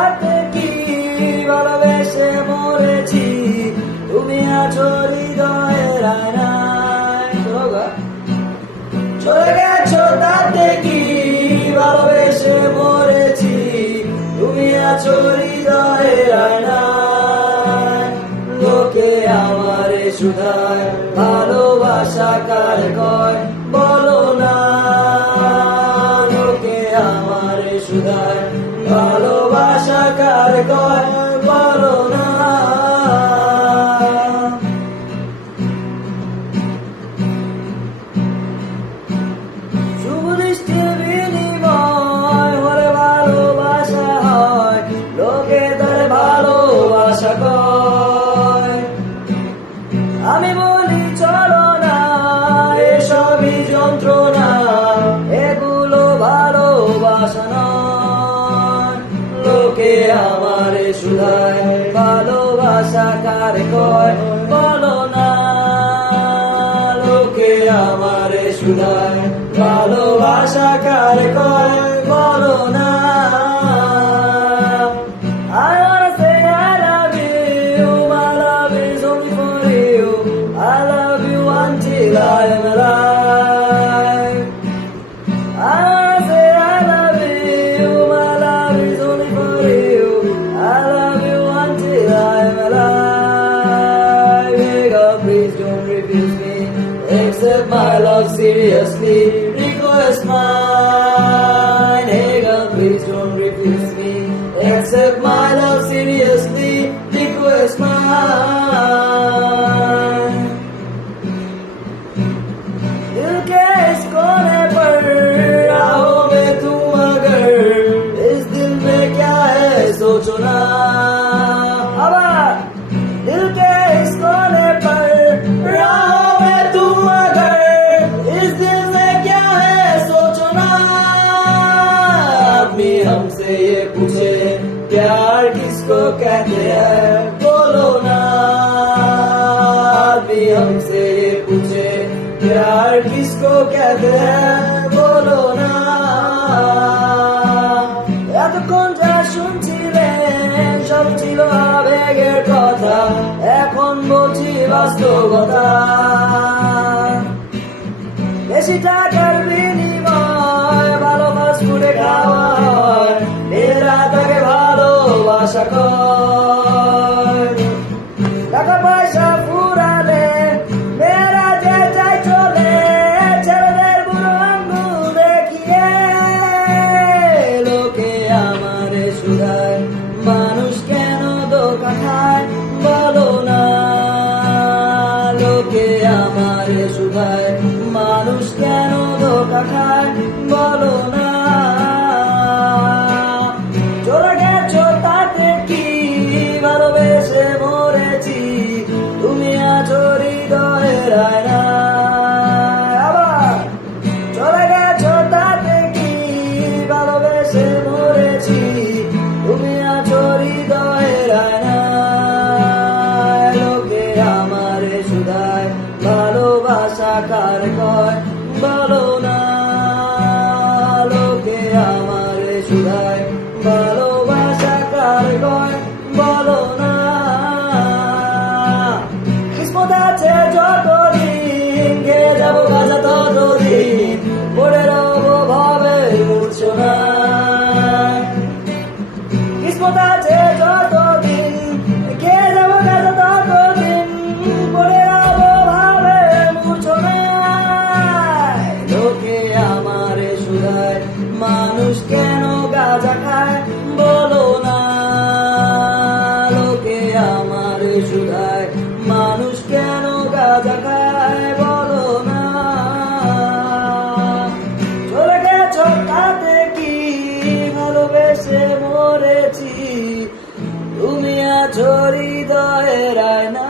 তাতে কি ভালোবেসে মরেছি, তুমি আছো হৃদয়ের আয়নায়। চলে গেছো তাতে কি ভালোবেসে মরেছি, তুমি আছো হৃদয়ের আয়নায়। লোকে আমারে শুধায় ভালোবাসা কার কয়, বলো না। লোকে আমারে শুধায় ভালোবাসা কার কয়, বলো না। শুভ দৃষ্টির বিনিময় হলে ভালোবাসা হয়, লোকে তার ভালোবাসা কয়। আমি বলি চলো না, এসবই যন্ত্রণা, এগুলো ভালোবাসা নয়। লোকে আমারে শুধায় ভালোবাসা কার কয়, বলো না। লোকে আমারে শুধায় ভালোবাসা কার কয়, বলো না। I wanna say I love you, my love is only for you. I love you until I am alive. I wanna say I love you, my love is only for you. I love you until I am alive. Hey God, please don't refuse me, accept my love seriously, request mine. Hey God, please don't refuse me, accept my love seriously, request mine. दिल के इस कोने पर राहों में तुम अगर, इस दिल में क्या है सोचो ना। अब दिल के इस कोने पर राहों में तुम अगर, इस दिल में क्या है सोचो ना। आदमी हमसे ये पूछे प्यार किसको कहते हैं, बोलो ना। आदमी हमसे ये पूछे प्यार किसको कहते हैं, बोलो ना। এতক্ষণ যা শুনছিলেন সব ছিল আবেগের কথা, এখন বলছি বাস্তবতা। বেশি টাকার বিনিময় ভালো ফাস্ট ফুডে খাওয়া হয়, এরা তাকে ভালোবাসা কয়। টাকা পয়সা ফুরালে মেয়েরা যে চাই চলে, ছেলেদের বুড়ো আঙ্গুল দেখিয়ে। লোকে আমারে শুধায় মানুষ কেন ধোঁকা খায়, বলো না। লোকে আমারে শুধায় মানুষ কেন ধোঁকা খায়, বলো না। চলে গেছো তাতে কি ভালোবেসে মরেছি, তুমি আছো হৃদয়ের আয়নায়। আবার চলে গেছো তাতে কি ভালোবেসে মরেছি, তুমি আছো হৃদয়ের আয়নায়। লোকে আমারে শুধায় ভালোবাসা কার কয়, বলো না। লোকে আমারে শুধায় ভালোবাসা কার কয়, বলো না। কিসমত আছে যতদিন, গে যাবো গাজা ততদিন, পড়ে রবো ভাবে উঠছো না। কিসমত আছে যতদিন, গে যাবো গাজা ততদিন, পড়ে রবো ভাবে উঠছো না। লোকে আমারে শুধায় মানুষ কেন গাঁজা খায়, বলো না। লোকে আমারে শুধায় মানুষ কেন গাঁজা খায়, বলো না। চলে গেছো তাতে কি ভালোবেসে মরেছি, তুমি আছো হৃদয়ের আয়না।